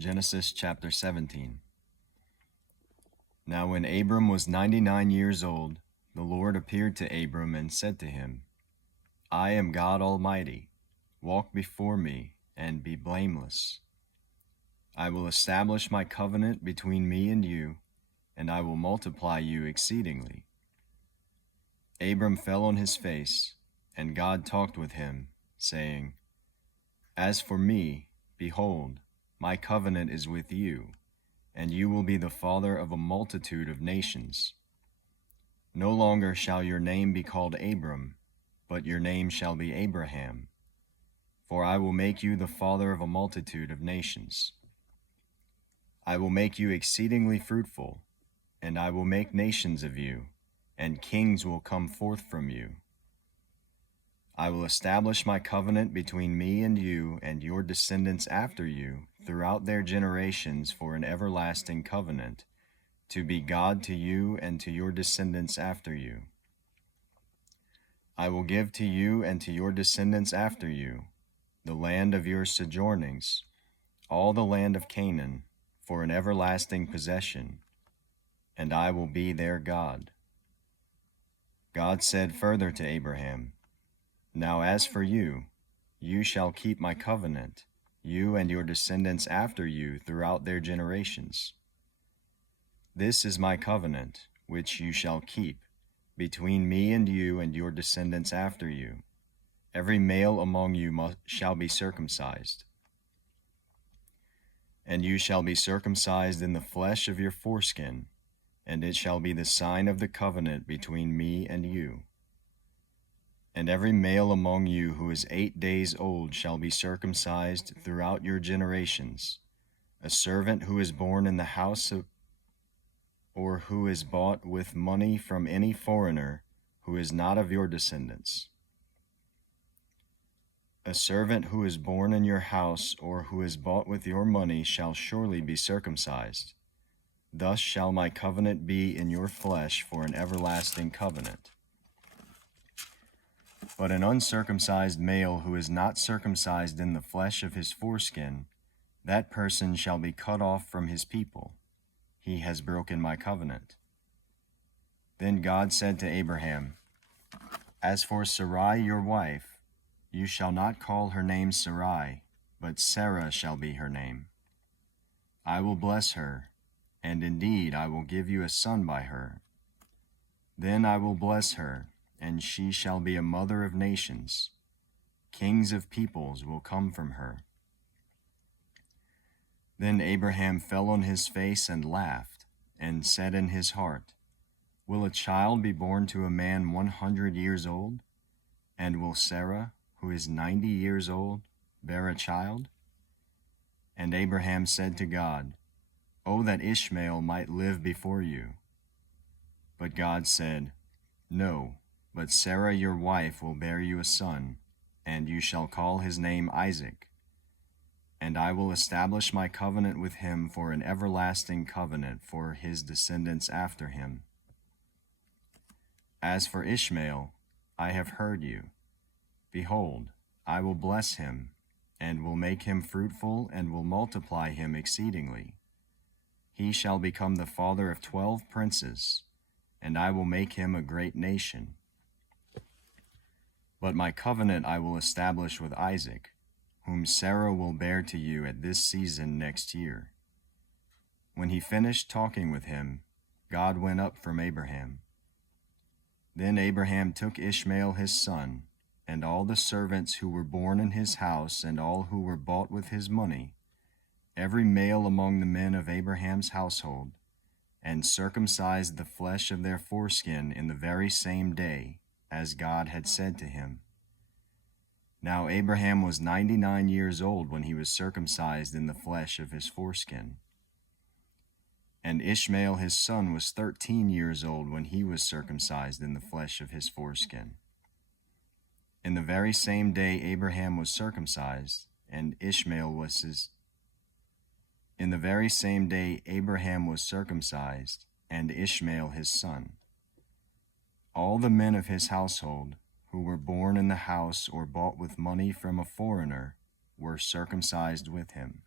Genesis chapter 17. Now when Abram was 99 years old, the Lord appeared to Abram and said to him, I am God Almighty. Walk before me and be blameless. I will establish my covenant between me and you, and I will multiply you exceedingly. Abram fell on his face, and God talked with him, saying, As for me, behold, my covenant is with you, and you will be the father of a multitude of nations. No longer shall your name be called Abram, but your name shall be Abraham, for I will make you the father of a multitude of nations. I will make you exceedingly fruitful, and I will make nations of you, and kings will come forth from you. I will establish my covenant between me and you and your descendants after you throughout their generations for an everlasting covenant, to be God to you and to your descendants after you. I will give to you and to your descendants after you the land of your sojournings, all the land of Canaan, for an everlasting possession, and I will be their God. God said further to Abraham, Now as for you, you shall keep my covenant, you and your descendants after you throughout their generations. This is my covenant, which you shall keep, between me and you and your descendants after you. Every male among you shall be circumcised. And you shall be circumcised in the flesh of your foreskin, and it shall be the sign of the covenant between me and you. And every male among you who is 8 days old shall be circumcised throughout your generations. A servant who is born in the house or who is bought with money from any foreigner who is not of your descendants. A servant who is born in your house or who is bought with your money shall surely be circumcised. Thus shall my covenant be in your flesh for an everlasting covenant. But an uncircumcised male who is not circumcised in the flesh of his foreskin, that person shall be cut off from his people. He has broken my covenant. Then God said to Abraham, As for Sarai your wife, you shall not call her name Sarai, but Sarah shall be her name. I will bless her, and indeed I will give you a son by her. Then I will bless her, and she shall be a mother of nations. Kings of peoples will come from her. Then Abraham fell on his face and laughed, and said in his heart, Will a child be born to a man 100 years old? And will Sarah, who is 90 years old, bear a child? And Abraham said to God, Oh, that Ishmael might live before you. But God said, No, but Sarah your wife will bear you a son, and you shall call his name Isaac. And I will establish my covenant with him for an everlasting covenant for his descendants after him. As for Ishmael, I have heard you. Behold, I will bless him, and will make him fruitful, and will multiply him exceedingly. He shall become the father of 12 princes, and I will make him a great nation. But my covenant I will establish with Isaac, whom Sarah will bear to you at this season next year. When he finished talking with him, God went up from Abraham. Then Abraham took Ishmael his son, and all the servants who were born in his house, and all who were bought with his money, every male among the men of Abraham's household, and circumcised the flesh of their foreskin in the very same day, as God had said to him. Now Abraham was 99 years old when he was circumcised in the flesh of his foreskin. And Ishmael his son was 13 years old when he was circumcised in the flesh of his foreskin. In the very same day Abraham was circumcised, and Ishmael was his. In the very same day Abraham was circumcised, and Ishmael his son. All the men of his household, who were born in the house or bought with money from a foreigner, were circumcised with him.